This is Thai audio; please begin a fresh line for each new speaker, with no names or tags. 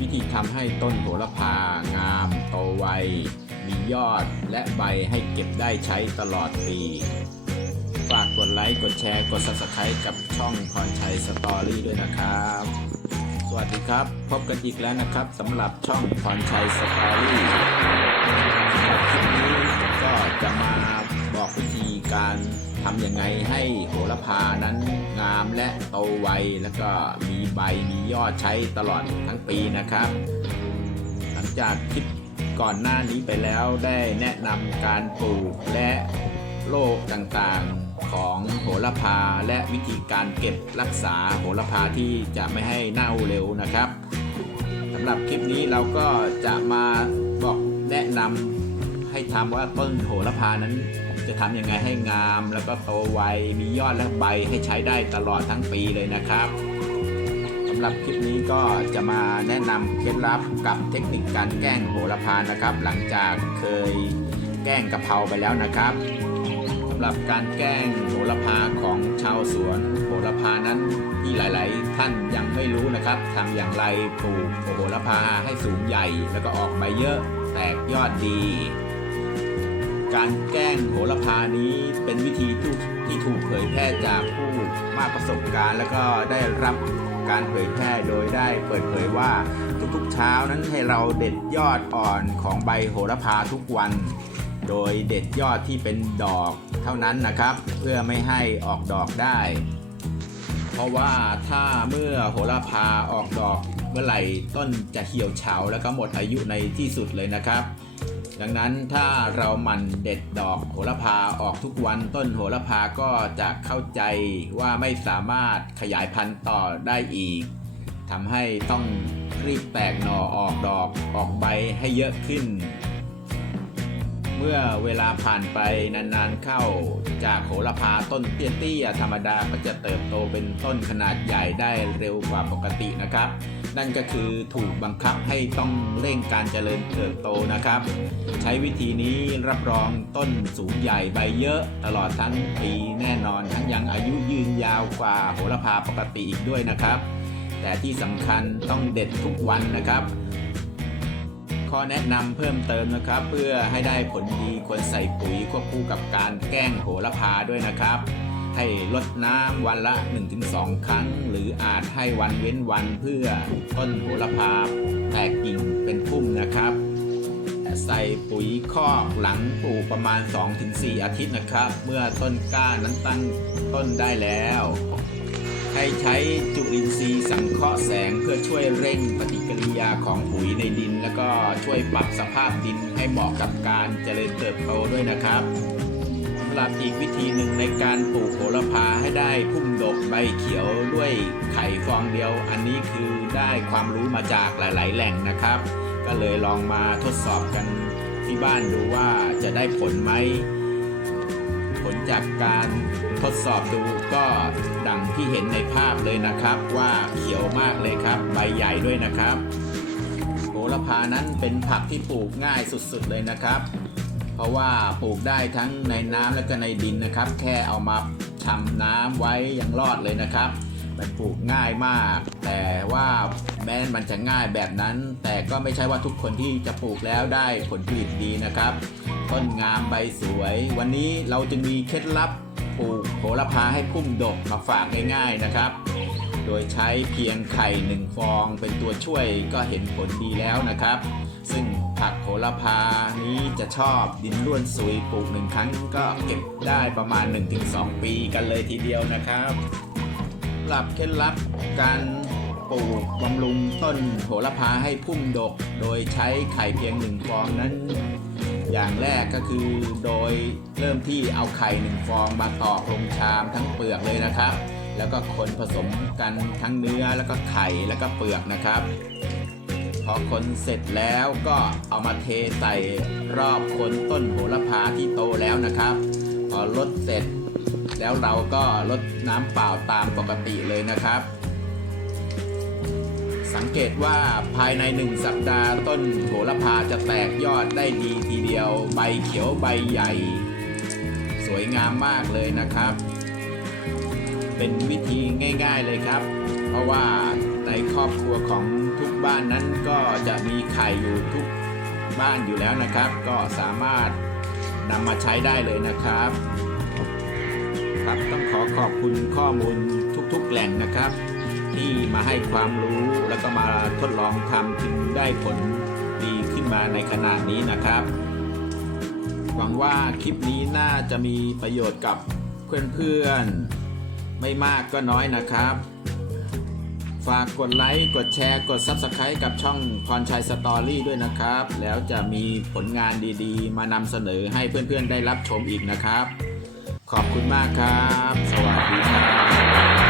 วิธีทำให้ต้นโหระพางามโตไว มียอดและใบให้เก็บได้ใช้ตลอดปี ฝากกดไลค์ กดแชร์ กด subscribe กับช่องพรชัยสตอรี่ด้วยนะครับ สวัสดีครับ พบกันอีกแล้วนะครับสำหรับช่องพรชัยสตอรี่สำหรับคลิปนี้ก็จะมาบอกวิธีการ ทำยังไงให้โหระพานั้นงามและโตไวแล้วก็มีใบมียอดใช้ตลอดทั้งปีนะครับ หลังจากคลิปก่อนหน้านี้ไปแล้วได้แนะนำการปลูกและโรคต่างๆของโหระพาและวิธีการเก็บรักษาโหระพาที่จะไม่ให้เน่าเร็วนะครับสำหรับคลิปนี้เราก็จะมาบอกแนะนำให้ทำว่าต้นโหระพานั้น จะทำยังไงให้งาม แล้วก็โตไวมียอดและใบให้ใช้ได้ตลอดทั้งปีเลยนะครับสำหรับคลิปนี้ก็จะมาแนะนำเคล็ดลับกับเทคนิคการแกล้งโหระพานะครับ หลังจากเคยแกล้งกะเพราไปแล้วนะครับสำหรับการแกล้งโหระพาของชาวสวนโหระพานั้นที่หลาย ๆ ท่านยังไม่รู้นะครับทำอย่างไรปลูกโหระพาให้สูงใหญ่ แล้วก็ออกใบเยอะแตกยอดดี การแกล้งโหระพานี้เป็นวิธีที่ถูกเผยแพร่จากผู้มากประสบการณ์ แล้วก็ได้รับการเผยแพร่โดยได้เปิดเผยว่าทุกๆเช้านั้นให้เราเด็ดยอดอ่อนของใบโหระพาทุกวัน โดยเด็ดยอดที่เป็นดอกเท่านั้นนะครับ เพื่อไม่ให้ออกดอกได้ เพราะว่าถ้าเมื่อโหระพาออกดอกเมื่อไหร่ต้นจะเหี่ยวเฉาแล้วก็หมดอายุในที่สุดเลยนะครับ ดังนั้นถ้าเราหมั่นเด็ดดอกโหระพาออกทุกวันต้นโหระพาก็จะเข้าใจว่าไม่สามารถขยายพันธุ์ต่อได้อีกทำให้ต้องรีบแตกหน่อออกดอกออกใบให้เยอะขึ้น เมื่อเวลาผ่านไปนานๆเข้าจากโหระพาต้นเตี้ยๆธรรมดาก็จะเติบโตเป็นต้นขนาดใหญ่ได้เร็วกว่าปกตินะครับ นั่นก็คือถูกบังคับให้ต้องเร่งการเจริญเติบโตนะครับ ใช้วิธีนี้รับรองต้นสูงใหญ่ใบเยอะตลอดทั้งปีแน่นอนทั้งยังอายุยืนยาวกว่าโหระพาปกติอีกด้วยนะครับ แต่ที่สำคัญต้องเด็ดทุกวันนะครับ ข้อแนะนำเพิ่มเติมนะครับ เพื่อให้ได้ผลดีควรใส่ปุ๋ยควบคู่กับการแกล้งโหระพาด้วยนะครับ ให้ลดน้ำวันละ 1-2 ครั้ง หรืออาจให้วันเว้นวันเพื่อต้นโหระพาแตกกิ่งเป็นพุ่มนะครับ ใส่ปุ๋ยคอกหลังปลูกประมาณ 2-4 อาทิตย์นะครับ เมื่อต้นกล้านั้นตั้งต้นได้แล้ว ให้ใช้จุลินทรีย์สังเคราะห์แสงเพื่อช่วยเร่งปฏิกิริยาของปุ๋ยในดิน แล้วก็ช่วยปรับสภาพดินให้เหมาะกับการเจริญเติบโตด้วยนะครับ หรับอีกวิธีหนึ่งในการปลูกโหระพาให้ได้พุ่มดกใบเขียวด้วยไข่ฟองเดียว อันนี้คือได้ความรู้มาจากหลาย ๆ แหล่งนะครับ ก็เลยลองมาทดสอบกันที่บ้านดูว่าจะได้ผลไหม ผลจากการทดสอบดูก็ดังที่เห็นในภาพเลยนะครับว่าเขียวมากเลยครับ ใบใหญ่ด้วยนะครับโหระพานั้นเป็นผักที่ปลูกง่ายสุด ๆ เลยนะครับ เพราะว่าปลูกได้ทั้งในน้ำและก็ในดินนะครับ แค่เอามาชำน้ำไว้ยังรอดเลยนะครับ มันปลูกง่ายมาก แต่ว่าแม้มันจะง่ายแบบนั้น แต่ก็ไม่ใช่ว่าทุกคนที่จะปลูกแล้วได้ผลผลิตดีนะครับ ต้นงามใบสวย วันนี้เราจะมีเคล็ดลับปลูกโหระพาให้พุ่มดกมาฝากง่ายๆนะครับ โดยใช้เพียงไข่หนึ่งฟองเป็นตัวช่วยก็เห็นผลดีแล้วนะครับ ซึ่งผักโหระพานี้จะชอบดินร่วนซุยปลูกหนึ่งครั้งก็เก็บได้ประมาณ 1-2 ปีกันเลยทีเดียวนะครับหรับเคล็ดลับการปลูกบำรุงต้นโหระพาให้พุ่มดก โดยใช้ไข่เพียงหนึ่งฟองนั้น อย่างแรกก็คือโดยเริ่มที่เอาไข่หนึ่งฟองมาตอกลงชามทั้งเปลือกเลยนะครับ แล้วก็คนผสมกันทั้งเนื้อแล้วก็ไข่แล้วก็เปลือกนะครับ พอคนเสร็จแล้วก็เอามาเทใส่รอบคนต้นโหระพาที่โตแล้วนะครับ พอลดเสร็จ แล้วเราก็ลดน้ำเปล่าตามปกติเลยนะครับ สังเกตว่าภายในหนึ่งสัปดาห์ต้นโหระพาจะแตกยอดได้ดีทีเดียว ใบเขียวใบใหญ่ สวยงามมากเลยนะครับ เป็นวิธีง่าย ๆเลยครับ เพราะว่า ในครอบครัวของทุกบ้านนั้นก็จะมีไข่อยู่ทุกบ้านอยู่แล้วนะครับ ก็สามารถนำมาใช้ได้เลยนะครับ ครับต้องขอขอบคุณข้อมูลทุกๆแหล่งนะครับ ที่มาให้ความรู้แล้วก็มาทดลองทำจึงได้ผลดีขึ้นมาในขณะนี้นะครับ หวังว่าคลิปนี้น่าจะมีประโยชน์กับเพื่อนๆ ไม่มากก็น้อยนะครับ ฝากกดไลค์ กดแชร์ กด Subscribe กับช่องพรชัยสตอรี่ด้วยนะครับ แล้วจะมีผลงานดีๆ มานำเสนอให้เพื่อนๆได้รับชมอีกนะครับ ขอบคุณมากครับ สวัสดีครับ